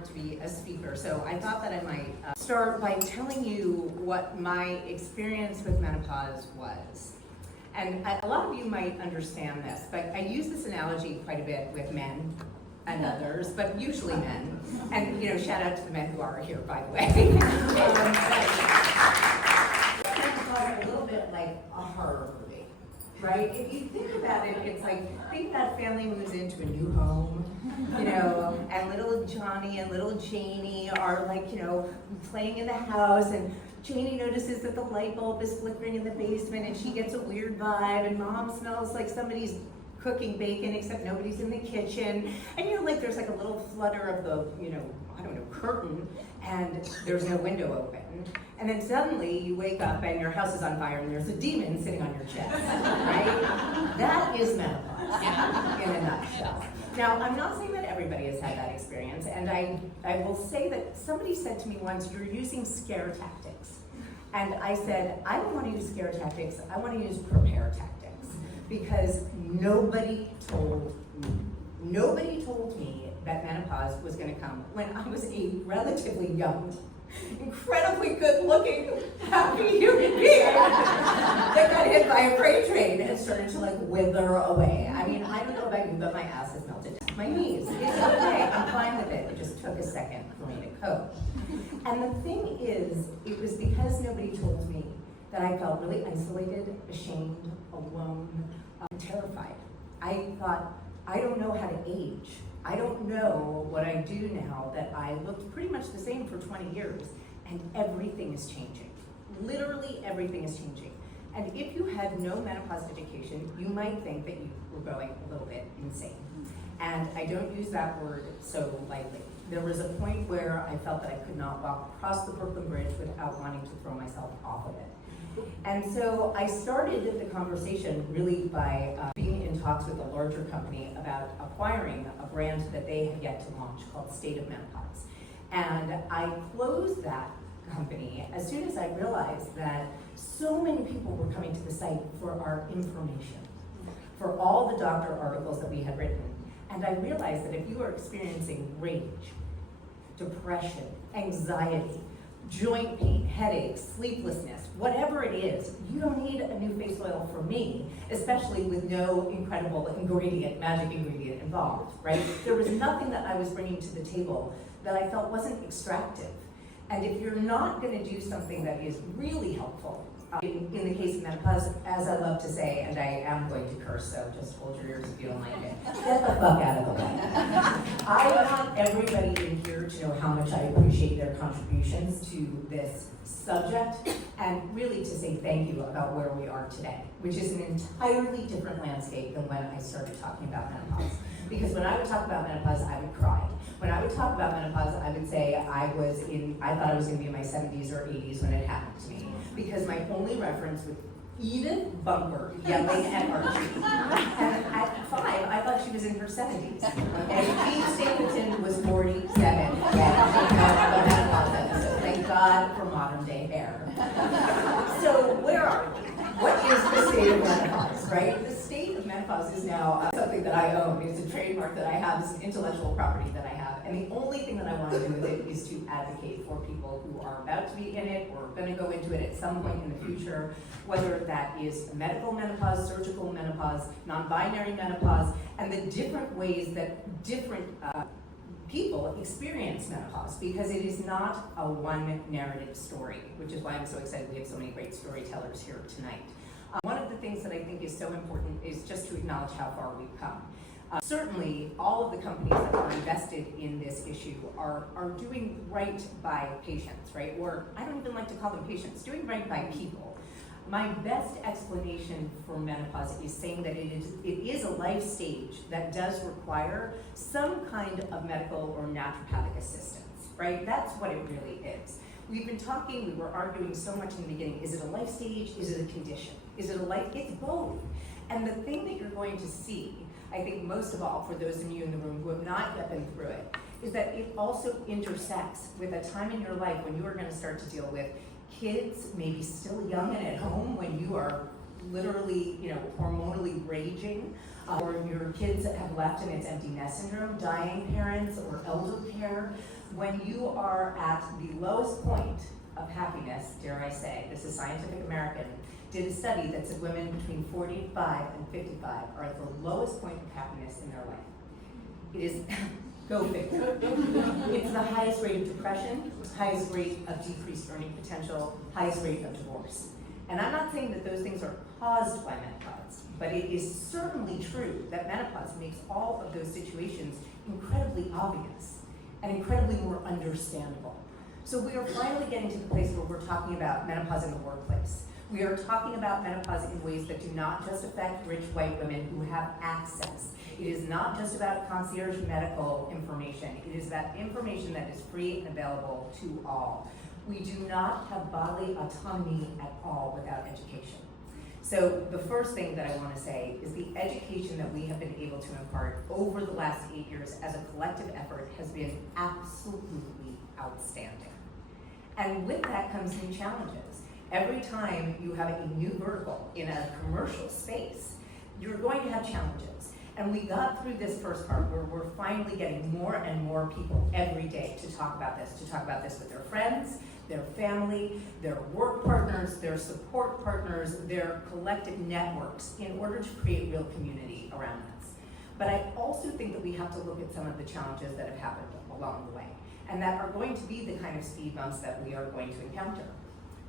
smart to be a speaker, so I thought that I might start by telling you what my experience with menopause was. And a lot of you might understand this, but I use this analogy quite a bit with men and others, but usually men. And shout out to the men who are here, by the way. Menopause a little bit like a horror movie, right? If you think about it, it's like, think that family moves into a new home, and little Johnny and little Janie are like, playing in the house, and Janie notices that the light bulb is flickering in the basement and she gets a weird vibe, and mom smells like somebody's cooking bacon except nobody's in the kitchen, and like there's like a little flutter of the, curtain, and there's no window open. And then suddenly you wake up and your house is on fire and there's a demon sitting on your chest, right? That is menopause in a nutshell. Now, I'm not saying that everybody has had that experience, and I will say that somebody said to me once, you're using scare tactics. And I said, I don't want to use scare tactics, I want to use prepare tactics. Because nobody told me that menopause was going to come when I was a relatively young, incredibly good-looking, happy human being that got hit by a freight train and started to wither away. I mean, I don't know about you, but my ass is melted. My knees, it's okay, I'm fine with it. It just took a second for me to cope. And the thing is, it was because nobody told me that I felt really isolated, ashamed, alone, terrified. I thought, I don't know how to age. I don't know what I do now that I looked pretty much the same for 20 years, and everything is changing. Literally everything is changing. And if you had no menopause education, you might think that you were going a little bit insane. And I don't use that word so lightly. There was a point where I felt that I could not walk across the Brooklyn Bridge without wanting to throw myself off of it. And so I started the conversation really by being in talks with a larger company about acquiring a brand that they had yet to launch called State of Menopause. And I closed that company as soon as I realized that so many people were coming to the site for our information, for all the doctor articles that we had written. And I realized that if you are experiencing rage, depression, anxiety, joint pain, headaches, sleeplessness, whatever it is, you don't need a new face oil from me, especially with no incredible magic ingredient involved, right? There was nothing that I was bringing to the table that I felt wasn't extractive. And if you're not going to do something that is really helpful, in the case of menopause, as I love to say, and I am going to curse, so just hold your ears if you don't like it, get the fuck out of the way. I want everybody in here to know how much I appreciate their contributions to this subject, and really to say thank you about where we are today, which is an entirely different landscape than when I started talking about menopause. Because when I would talk about menopause, I would cry. When I would talk about menopause, I would say I thought I was going to be in my 70s or 80s when it happened to me. Because my only reference was Edith Bunker yelling at Archie. And at 5, I thought she was in her 70s. And Pete Stapleton was 47. Thank God for modern day hair. So where are we? What is the state of menopause, right? The state of menopause is now something that I own. It's a trademark that I have. It's an intellectual property that I have. And the only thing that I want to do with it is to advocate for people who are about to be in it or going to go into it at some point in the future, whether that is medical menopause, surgical menopause, non-binary menopause, and the different ways that different people experience menopause, because it is not a one narrative story, which is why I'm so excited we have so many great storytellers here tonight. One of the things that I think is so important is just to acknowledge how far we've come. Certainly, all of the companies that are invested in this issue are doing right by patients, right? Or I don't even like to call them patients, doing right by people. My best explanation for menopause is saying that it is a life stage that does require some kind of medical or naturopathic assistance, right? That's what it really is. We've been talking, we were arguing so much in the beginning, is it a life stage, is it a condition? Is it a life, it's both. And the thing that you're going to see, I think most of all for those of you in the room who have not yet been through it, is that it also intersects with a time in your life when you are going to start to deal with kids, maybe still young and at home, when you are literally, hormonally raging, or your kids have left and it's empty nest syndrome, dying parents, or elder care. when you are at the lowest point of happiness, dare I say, this is Scientific American, did a study that said women between 45 and 55 are at the lowest point of happiness in their life. It is, go figure. It's the highest rate of depression, highest rate of decreased earning potential, highest rate of divorce. And I'm not saying that those things are caused by menopause, but it is certainly true that menopause makes all of those situations incredibly obvious and incredibly more understandable. So we are finally getting to the place where we're talking about menopause in the workplace. We are talking about menopause in ways that do not just affect rich white women who have access. It is not just about concierge medical information. It is about information that is free and available to all. We do not have bodily autonomy at all without education. So the first thing that I want to say is the education that we have been able to impart over the last 8 years as a collective effort has been absolutely outstanding. And with that comes new challenges. Every time you have a new vertical in a commercial space, you're going to have challenges. And we got through this first part where we're finally getting more and more people every day to talk about this with their friends, their family, their work partners, their support partners, their collective networks in order to create real community around us. But I also think that we have to look at some of the challenges that have happened along the way and that are going to be the kind of speed bumps that we are going to encounter.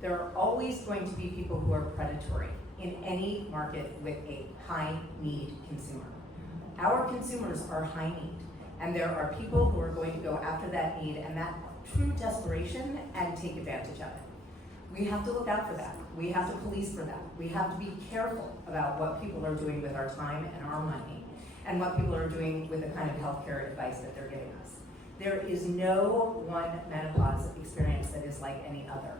There are always going to be people who are predatory in any market with a high need consumer. Our consumers are high need, and there are people who are going to go after that need and that true desperation and take advantage of it. We have to look out for that. We have to police for that. We have to be careful about what people are doing with our time and our money and what people are doing with the kind of healthcare advice that they're giving us. There is no one menopause experience that is like any other.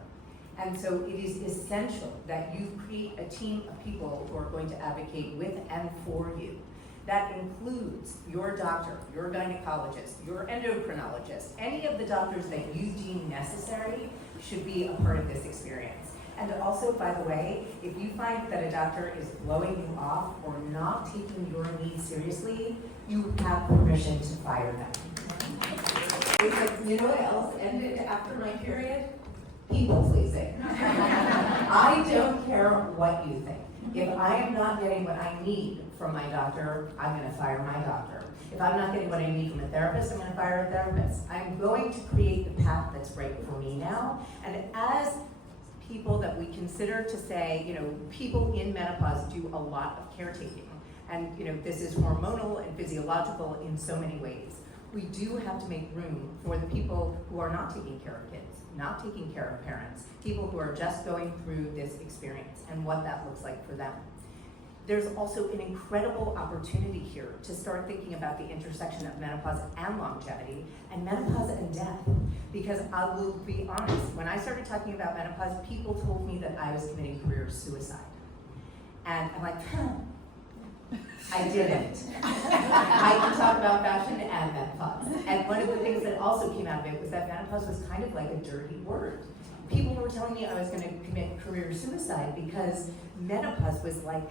And so it is essential that you create a team of people who are going to advocate with and for you. That includes your doctor, your gynecologist, your endocrinologist, any of the doctors that you deem necessary should be a part of this experience. And also, by the way, if you find that a doctor is blowing you off or not taking your needs seriously, you have permission to fire them. Because you know what else ended after my period? People pleasing. I don't care what you think. If I am not getting what I need from my doctor, I'm going to fire my doctor. If I'm not getting what I need from a therapist, I'm going to fire a therapist. I'm going to create the path that's right for me now. And as people that we consider to say, you know, people in menopause do a lot of caretaking. And, you know, this is hormonal and physiological in so many ways. We do have to make room for the people who are not taking care of kids, not taking care of parents, people who are just going through this experience and what that looks like for them. There's also an incredible opportunity here to start thinking about the intersection of menopause and longevity and menopause and death. Because I will be honest, when I started talking about menopause, people told me that I was committing career suicide. And I'm like, I didn't. I can talk about fashion and menopause. And one of the things that also came out of it was that menopause was kind of like a dirty word. People were telling me I was going to commit career suicide because menopause was like,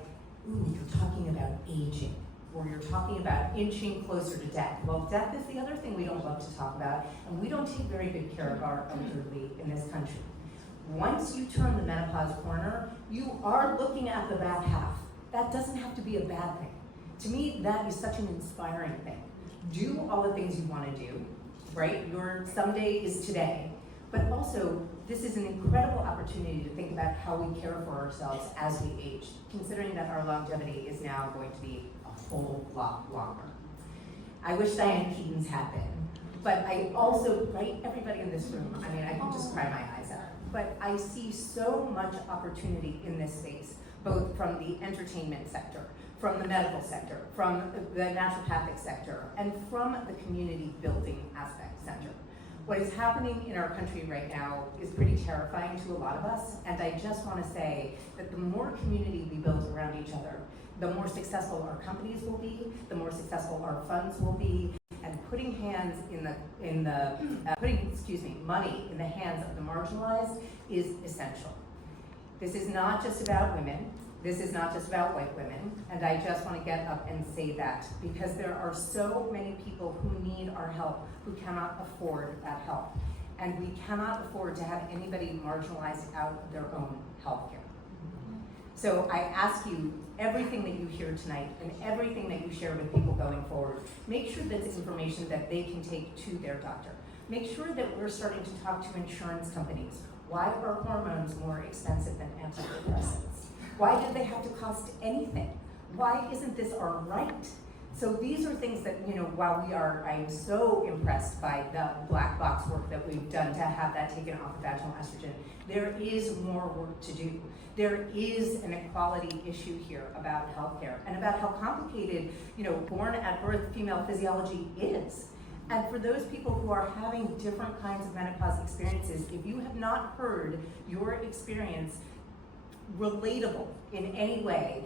ooh, you're talking about aging, or you're talking about inching closer to death. Well, death is the other thing we don't love to talk about, and we don't take very good care of our elderly in this country. Once you turn the menopause corner, you are looking at the back half. That doesn't have to be a bad thing. To me, that is such an inspiring thing. Do all the things you want to do, right? Your someday is today. But also, this is an incredible opportunity to think about how we care for ourselves as we age, considering that our longevity is now going to be a whole lot longer. I wish Diane Keaton's had been, but I also, right, everybody in this room, I mean, I can just cry my eyes out. But I see so much opportunity in this space, both from the entertainment sector, from the medical sector, from the naturopathic sector, and from the community building aspect center. What is happening in our country right now is pretty terrifying to a lot of us, and I just want to say that the more community we build around each other, the more successful our companies will be, the more successful our funds will be, and putting money in the hands of the marginalized is essential. This is not just about women. This is not just about white women, and I just want to get up and say that because there are so many people who need our help who cannot afford that help. And we cannot afford to have anybody marginalized out of their own health care. So I ask you, everything that you hear tonight and everything that you share with people going forward, make sure that it's information that they can take to their doctor. Make sure that we're starting to talk to insurance companies. Why are hormones more expensive than antidepressants? Why do they have to cost anything? Why isn't this our right? So these are things that, while I'm so impressed by the black box work that we've done to have that taken off of vaginal estrogen, there is more work to do. There is an equality issue here about healthcare and about how complicated, born at birth female physiology is. And for those people who are having different kinds of menopause experiences, if you have not heard your experience relatable in any way,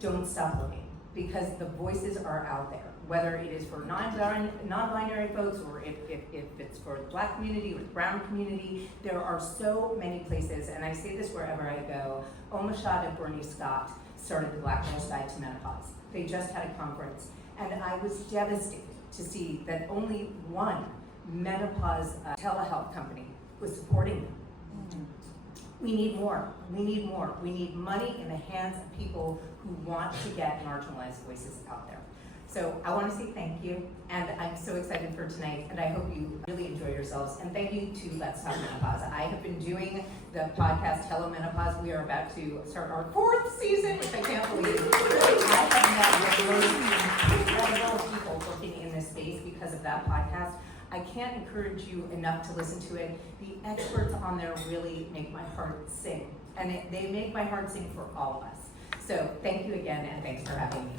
don't stop looking, because the voices are out there, whether it is for non-binary folks or if it's for the Black community or the brown community. There are so many places, and I say this wherever I go. Oma Shad and Bernie Scott started the Black Girls Guide to Menopause. They just had a conference, and I was devastated to see that only one menopause telehealth company was supporting them. We need more. We need more. We need money in the hands of people who want to get marginalized voices out there. So I want to say thank you, and I'm so excited for tonight, and I hope you really enjoy yourselves. And thank you to Let's Talk Menopause. I have been doing the podcast Hello Menopause. We are about to start our 4th season, which I can't believe. I have met incredible people working in this space because of that podcast. I can't encourage you enough to listen to it. The experts on there really make my heart sing, and they make my heart sing for all of us. So thank you again, and thanks for having me.